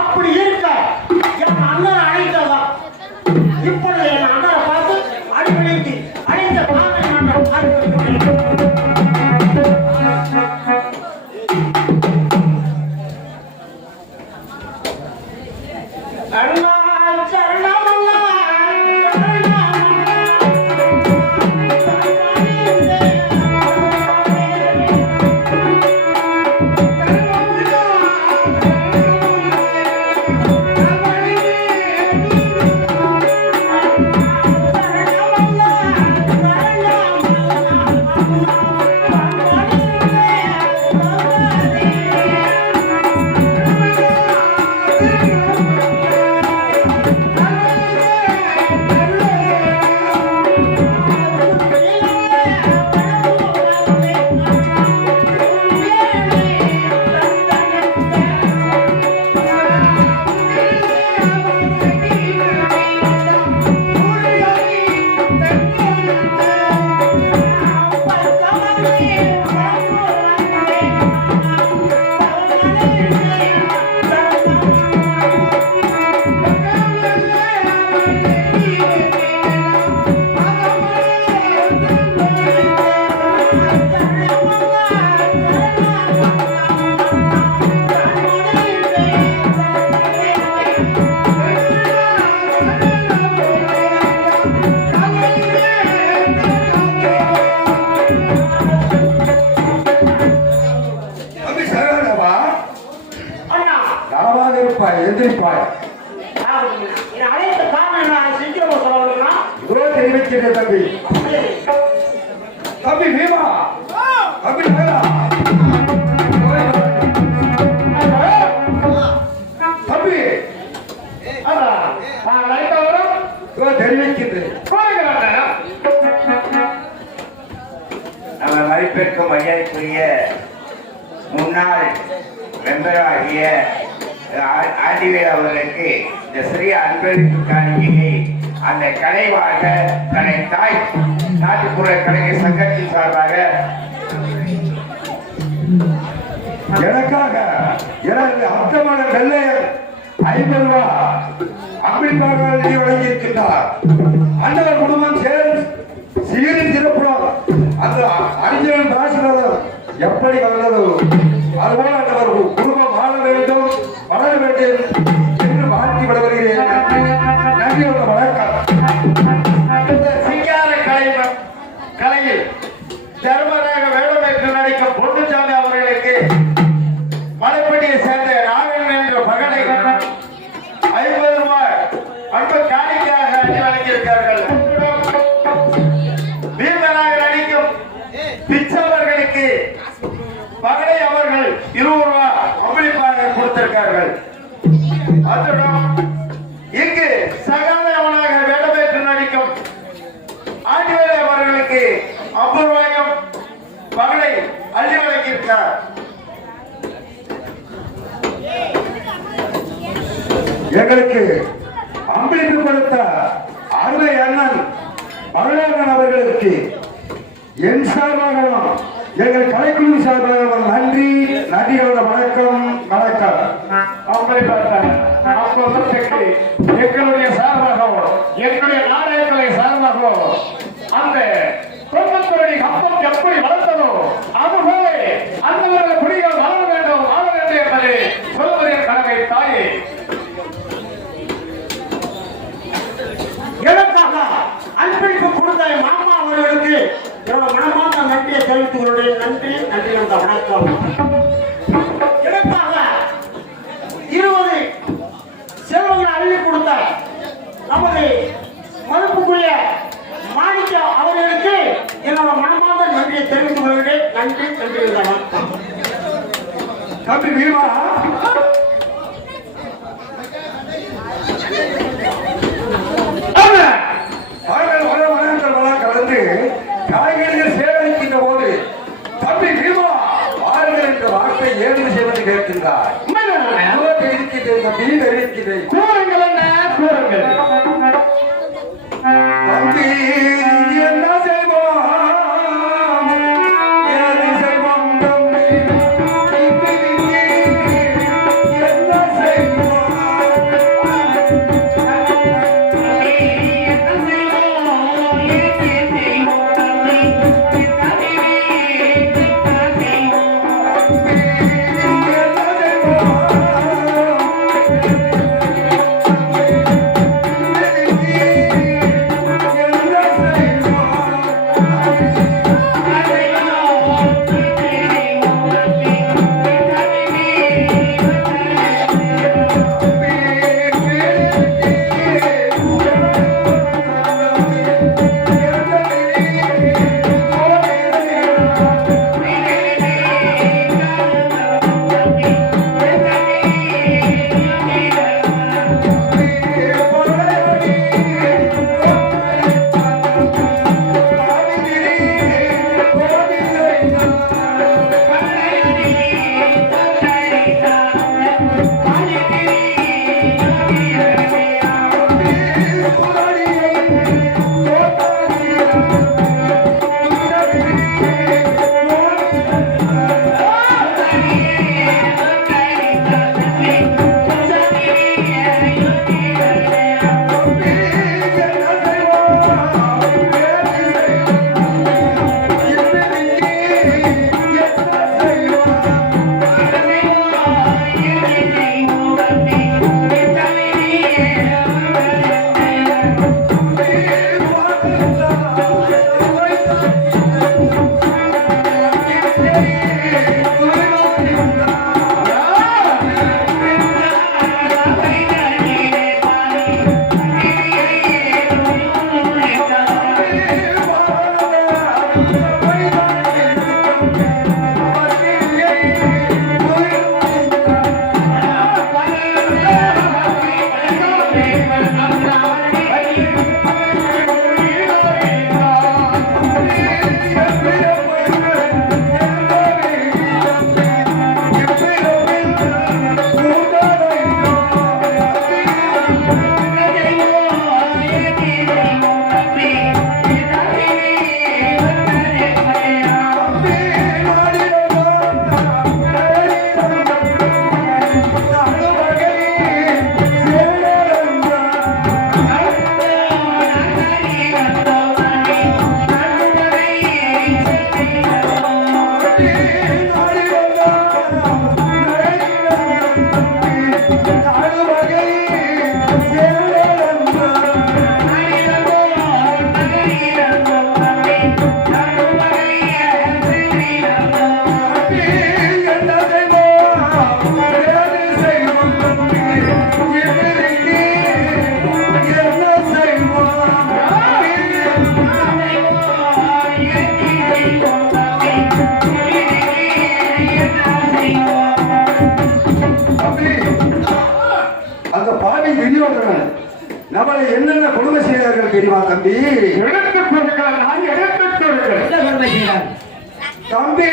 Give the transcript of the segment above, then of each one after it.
அப்படி இருக்க என் அண்ணன் அழைத்ததான் இப்பொழுது என் அண்ணனை பார்த்து அடிப்படைக்கு அழைத்த தம்பி தம்பி பீமா தம்பி தம்பி தெரிவிக்கின்றேன். நம்ம மதிப்பிற்கும் மரியாதைக்குரிய முன்னாள் மெம்பராகிய ஆண்டிவேல் அவர்களுக்கு இந்த சிறிய அன்பளிப்பு காணிக்கையை அந்த கலைவாக தன்னை தாய் நாட்டுப்புற கலைஞர் சங்கத்தின் சார்பாக எனக்காக எனது அர்த்தமான வெள்ளையர் 50 ரூபாய் அம்பிக்காக எழுதி வழங்கியிருக்கின்றார். அண்ணவர் குடும்பம் சீரின் சிறப்புடன் அந்த அறிஞரின் ஆசீர்வாதம் எப்படி வந்ததோ அதுபோல அண்ணவர் குடும்பம் வாழ வேண்டும் வளர வேண்டும் என்று வாழ்த்தி விடுகிறேன். நன்றியோட வணக்கம். இந்த சிங்கார கலையில் தர்மராக வேடமேற்று நடிக்கும் பொன்னுசாமி அவர்களுக்கு மலைப்பட்டியை சேர்ந்த நாகன் என்ற பகடை 50 ரூபாய் அன்பு காணிக்கையாக அள்ளி வழங்கியிருக்கார்கள். பீமனாக நடிக்கும் பிச்சவர்களுக்கு பகடை அவர்கள் 20 ரூபாய் அம்பளிப்பாக கொடுத்திருக்கார்கள். அத்துடன் இங்கு சகாதேவனாக வேடமேற்று நடிக்கும் ஆண்டிவேலை அவர்களுக்கு 50 ரூபாயும் பகடை அள்ளி வழங்கியிருக்கிறார். எங்களுக்கு அம்பளிப்பு கொடுத்த அருமை அண்ணன் மகளன் அவர்களுக்கு என் சார்பாகவும் எங்கள் கலைக்குழு சார்பாகவும் நன்றியோட வணக்கம். அப்பொழுதுக்கு எங்களுடைய சார்பாகவும் எங்களுடைய நாடகங்களை சார்பாகவும் அந்த குடும்பத்துடைய கப்பம் எப்படி வளர்த்ததோ அதுபோல அந்த குடிகள் வளர வேண்டும் என்பதை சொல்வதின் கடமை தாயே. எனக்காக அன்பளிப்பு கொடுத்த மாமா அவர்களுக்கு என்னோட மனமார்ந்த நன்றியை தெரிவித்துக் கொள்கிறேன். நன்றி அந்த வணக்கம். எனக்காக 20 செல்வங்களை அள்ளி கொடுத்த நமது மதிப்புக்குரிய மாணிக்கம் அவர்களுக்கு என்னோட மனமார்ந்த நன்றியை தெரிவித்துக் கொள்கிறேன். நன்றி அந்த வணக்கம். தம்பி வீரா கலந்து காய்கறிகள் சேகரிக்கின்ற போது தம்பி வீரா வாருங்கள் என்ற வார்த்தை ஏழு செய்வது கேட்கின்றார். தம்பி தெரிவிக்கிறேன். கூறுங்கள் என்ன கூறுங்கள். தம்பி என்ன செய்வோம் ஏது செய்வோம் தம்பி அந்த பாவி துரியோதனன் நம்மளை என்னென்ன கொடுமை செய்தார்கள் தெரியுமா தம்பி? எடுத்துக் கொள்ளுங்கள், நான் எடுத்துக் கொள்ளுங்கள். என்ன கொடுமை செய்தார்? தம்பி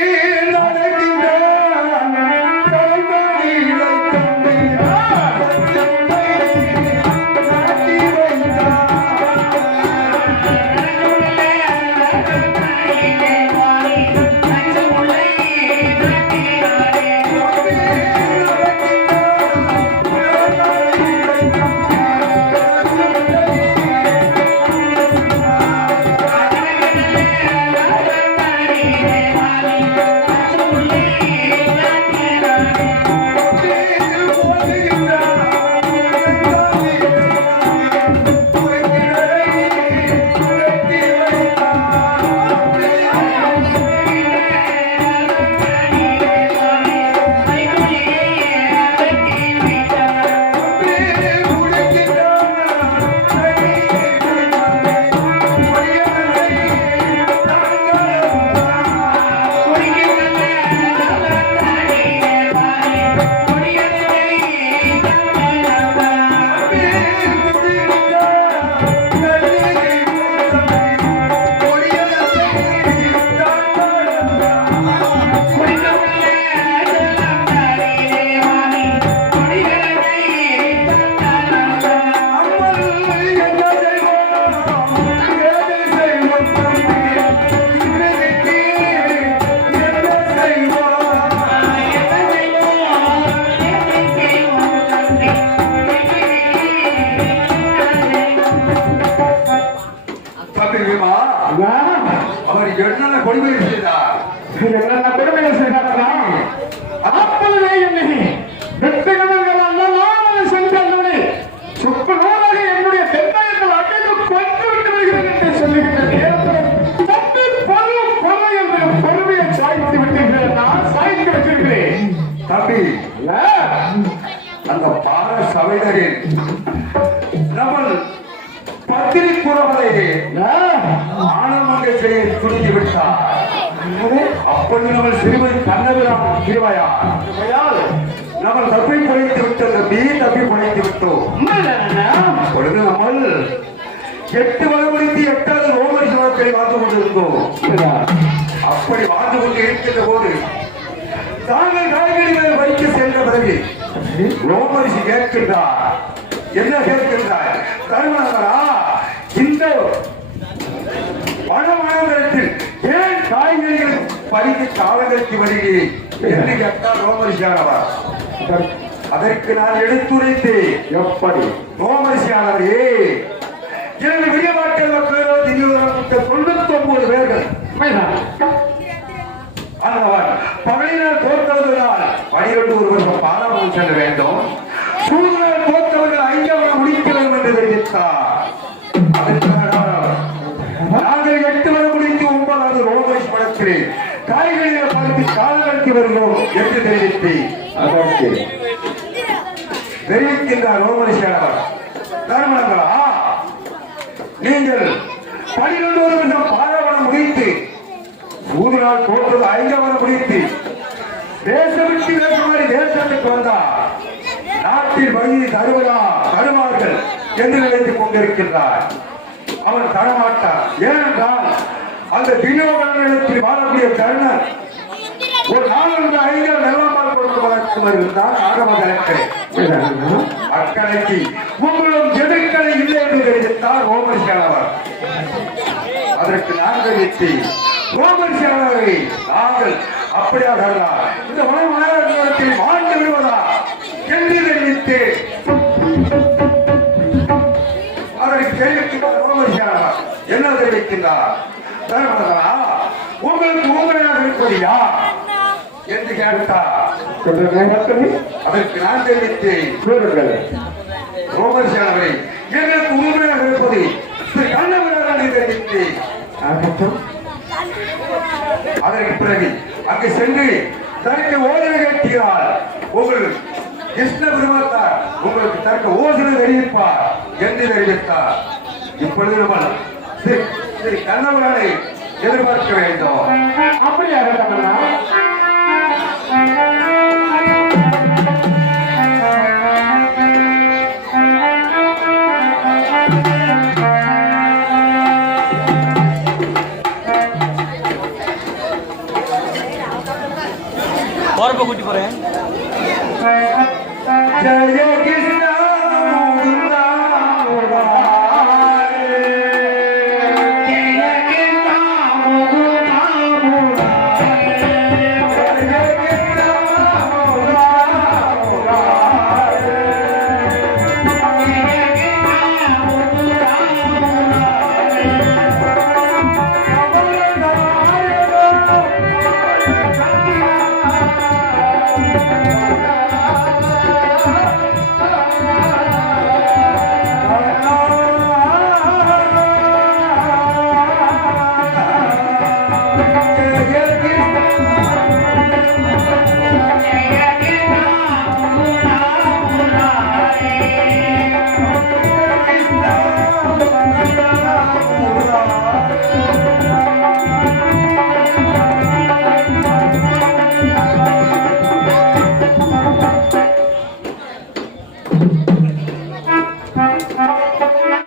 அவர் என்னென்ன கொடுமை செய்தார்? என்னென்ன கொடுமைகள் செய்தார்களா? அப்பொழுதே என்னை வெட்டுகிறவர்கள் அல்ல சென்றவனை சுக்கு நூறாக என்னுடைய தென்னையர்கள் அடைந்து கொண்டு விட்டு வருகிறேன் என்று சொல்லுகின்ற நேரத்தில் தப்பி பொருள் என்று பொறுமையை சாய்த்து விட்டீர்கள். நான் சாய்த்து வச்சிருக்கிறேன் தம்பி, அந்த பார சபையினரில் நம்ம பத்திரி கூறவரை ஆனந்தங்க செய்ய துணிந்து விட்டார். அப்பொழுது நம்ம சிறுமை கண்ணபிரான் திருவாயால் நம்ம தப்பி பொழைத்து விட்டோம். தப்பி பொழைத்து விட்டோம். பொழுது நம்ம 8 வளமுடித்து 8வது ரோமரி சமத்தில் வாழ்ந்து கொண்டிருந்தோம். அப்படி வாழ்ந்து கொண்டு இருக்கின்ற போது தாங்கள் காய்கறிகளை வைத்து சென்ற பிறகு ரோமரிசி கேட்கின்றார். என்ன கேட்கின்றார்? தருமனங்களா, இந்த பணமானத்தில் ஏன் காய்கறிகள் பறித்து காலங்களுக்கு வருகிறேன் என்று கேட்டார் ரோமரிசியானவர். அதற்கு நான் எடுத்துரைத்தேன். எப்படி? ரோமரிசியானவரே, எனது விடிய நாட்கள் மக்களோ திடீரென 99 பேர்கள் ஆனவர் பகையினர் தோற்றவர்களால் 12 ஒருவர் பாராமல் செல்ல வேண்டும். சூழல் தோற்றவர்கள் 5 முடிக்க வேண்டும் என்று தெரிவித்தார். நாங்கள் 8 வரை முடித்து 9வது ரோமரிசி படத்திலே காய்கறிகளை பார்த்து காலங்களுக்கு வருகிறோம் என்று தெரிவித்தேன். தெரிவிக்கின்றார் ரோமரிசியானவர். தருமனங்களா, நீங்கள் 12 வருடம் பாராவணம் முடித்து சூதனால் தோற்றது 5வது முடித்து தேசவிட்டு வேறுமாறி தேசத்துக்கு வந்தார். நாட்டில் வழி தருவார்கள் என்று நினைத்துக் கொண்டிருக்கின்றார். அவன் தரமாட்டார். ஏனென்றால் அந்த தினோகத்தில் வாழக்கூடிய கர்ணன் ஒரு 4-5 நிலமால் கொடுப்பதற்கு இருந்தால் அக்கறைக்கு உங்களும் ஜெடுக்களை இல்லை என்று தெரிவித்தார் ரோமரிசியானவர். அதற்கு நான் தெரிவித்து ரோமரிசியானவரை நாங்கள் அப்படியாக இந்த மனத்தில் வாழ்ந்து விடுவதா என்று தெரிவித்து அதற்கு தெரிவிக்கின்றார் ரோமரிசியானவர். என்ன தெரிவிக்கின்றார்? உங்களுக்கு உண்மையாக இருப்பதியா என்று கேட்டார். அதற்கு நான் தெரிவித்தேன். ரோமரிசியானவரை, எங்களுக்கு உறுதுணையாக இருப்பது திரு கண்ணபுரம் என்று தெரிவித்தேன். ஆகட்டும். அதற்கு பிறகு அங்கு சென்று தனக்கு ஓதனை கேட்கிறார். உங்கள் கிருஷ்ண பெருமாத்தார் உங்களுக்கு தனக்கு ஓசனை தெரிவிப்பார் என்று தெரிவித்தார். இப்பொழுது நம்ம திரு கண்ணபுரனை எதிர்பார்க்க வேண்டும். அப்படியாக கண்ணனா? போறப்ப கூட்டி போறேன். ஜெய கிருஷ்ணா முகுந்தா முராரே. ஜெய கிருஷ்ணா முகுந்தா முராரே. ஜெய கிருஷ்ணா முகுந்தா முராரே. ஜெய கிருஷ்ணா முகுந்தா முராரே.